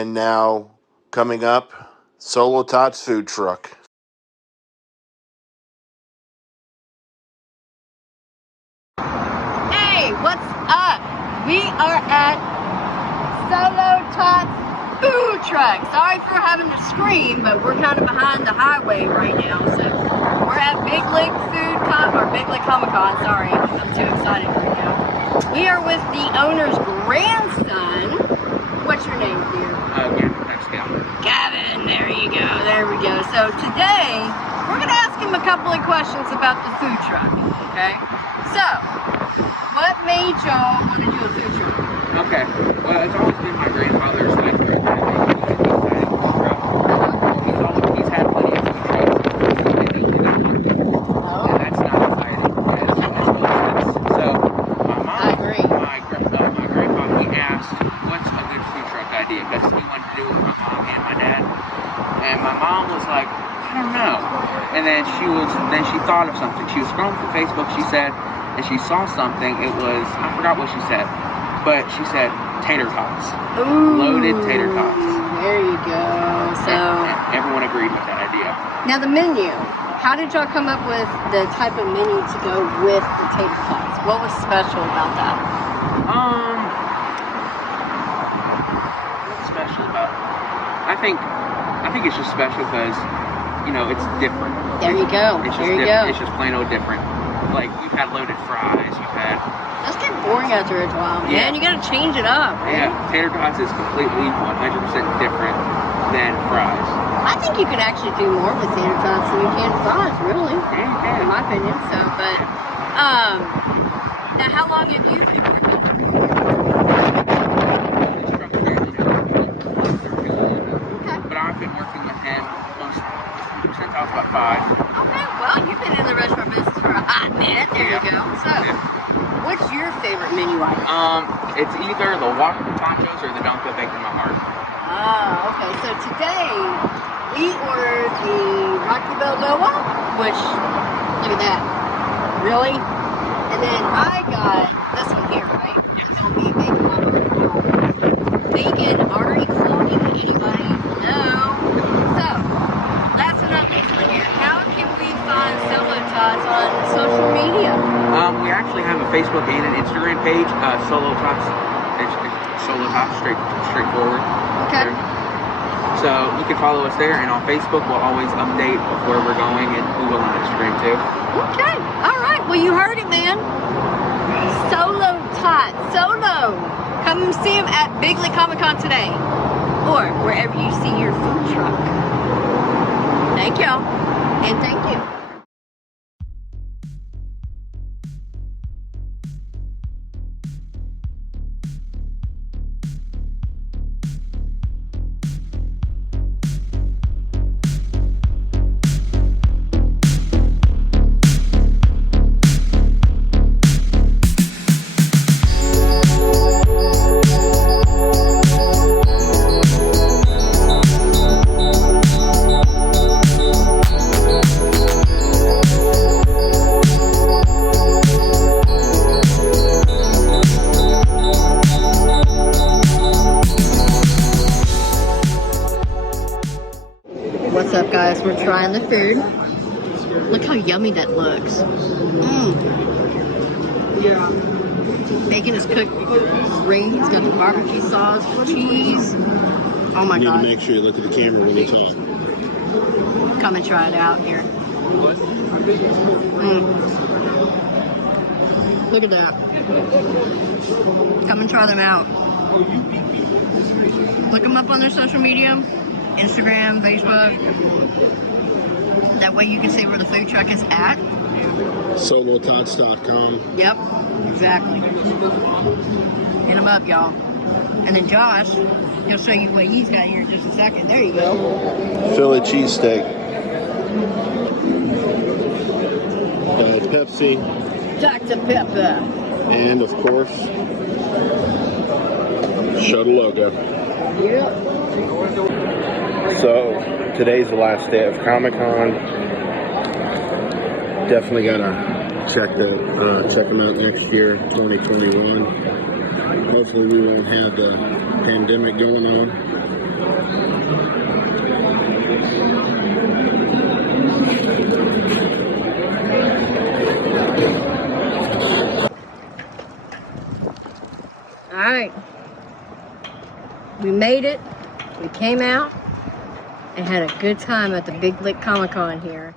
And now, coming up, Solo Tots food truck. Hey, what's up? We are at Solo Tots food truck. Sorry for having to scream, but we're kind of behind the highway right now. So we're at Big Lick Comic-Con. Sorry, I'm too excited right now. We are with the owner's grandson. What's your name, dear? Gavin, there you go, there we go. So today, we're gonna ask him a couple of questions about the food truck, okay? So, what made y'all want to do a food truck? Okay, well, it's always been my grandfather's side for he's had plenty of food trucks, and that's not exciting. So, my mom, I agree. My grandpa, he asked, what's a good food truck idea? Because he wanted to do it with my mom and my dad. And my mom was like, I don't know. And then she thought of something. She was scrolling through Facebook, she said, and she saw something. It was, I forgot what she said, but she said tater tots. Ooh, loaded tater tots. There you go. So and everyone agreed with that idea. now the menu. How did y'all come up with the type of menu to go with the tater tots? What was special about that? What's special about it? I think it's just special because, you know, it's different. There you go. It's just there you different. go. It's just plain old different. Like, you've had loaded fries, you've had... That's getting boring after a while, man. Yeah. You gotta change it up, right? Yeah, tater tots is completely 100% different than fries. I think you can actually do more with tater tots than you can fries, really. Yeah, you can. In my opinion. So, but now how long have you been working? Okay. But I've been working with him since I was about 5. Okay, well, you've been in the restaurant business for a hot minute. There you go. So, what's your favorite menu item? It's either the Whopper Tacos or the Donka Bacon My Heart. Ah, okay. So today we ordered the Rocky Balboa, which look at that, really. And then I got this one here, right? It's gonna be bacon my heart. Bacon already floating. Anybody? No. So last but not least, here, how can we find Solo Tots on social media? We actually have a Facebook and an Instagram page, Solo Tots. It's Solo Tots, straightforward. Okay. So you can follow us there, and on Facebook we'll always update of where we're going, and we will on Instagram too. Okay. All right. Well, you heard it, man. Solo Tots. Solo. Come and see him at Big Lick Comic-Con today, or wherever you see your food truck. Thank y'all, and thank you. What's up, guys? We're trying the food. Look how yummy that looks. Bacon is cooked great. It's got the barbecue sauce, cheese. Oh my god. You need to make sure you look at the camera when you talk. Come and try it out here. Look at that. Come and try them out. Look them up on their social media. Instagram, Facebook. That way you can see where the food truck is at. SoloTots.com. Yep, exactly. Hit them up, y'all. And then Josh, he'll show you what he's got here in just a second. There you go. Philly cheesesteak. Pepsi. Dr. Pepper. And, of course, show the logo. Yep. So, today's the last day of Comic-Con. Definitely gotta check them out next year, 2021. Hopefully we won't have the pandemic going on. we made it. We came out and had a good time at the Big Lick Comic Con here.